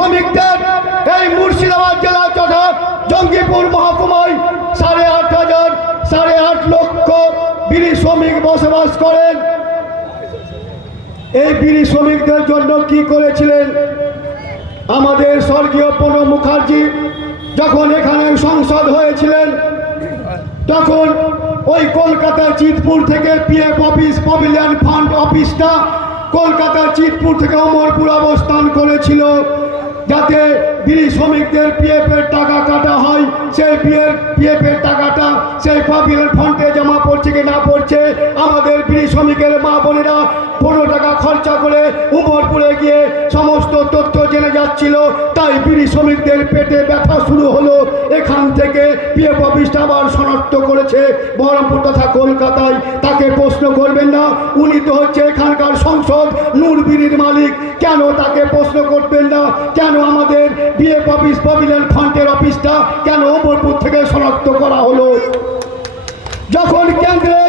শ্রমিকদের এই মুর্শিদাবাদ জেলা তথা জঙ্গিপুর মহকুমায় সাড়ে আট হাজার, সাড়ে আট লক্ষ বিড়ি শ্রমিক বসবাস করেন। এই বিড়ি শ্রমিকদের জন্য কি করেছিলেন? আমাদের স্বর্গীয় প্রণব মুখার্জি যখন এখানে সংসদ হয়েছিলেন, তখন ওই কলকাতা চিতপুর থেকে পিএফ অফিস পভিলিয়ন ফান্ড অফিসটা কলকাতা চিতপুর থেকে অমরপুর অবস্থান করেছিল। যাতে বিড়ি শ্রমিকদের পিএফ এর টাকা কাটা হয়, সেই পিএফ পিএফ এর টাকাটা সেই পভিলিয়ন ফান্ডে জমা পড়ছে কি না পড়ছে, আমাদের বিড়ি শ্রমিকের মা বোনেরা পনেরো টাকা খরচা করে উমরপুরে গিয়ে সমস্ত তথ্য জেনে যাচ্ছিল, তাই বিড়ি শ্রমিকদের পেটে ব্যথা শুরু হলো। এখান থেকে পিএফ অফিসটা আবার শনাক্ত করেছে বহরমপুর তথা কলকাতায়। তাকে প্রশ্ন করবেন না, উনি তো হচ্ছে এখানকার সংসদ বিড়ির মালিক, কেন তাকে প্রশ্ন করবেন না? কেন আমাদের বিএফ অফিস প্রভিডেন্ট ফান্ডের অফিসটা কেন ওপরপুর থেকে শনাক্ত করা হলো? যখন কেন্দ্রে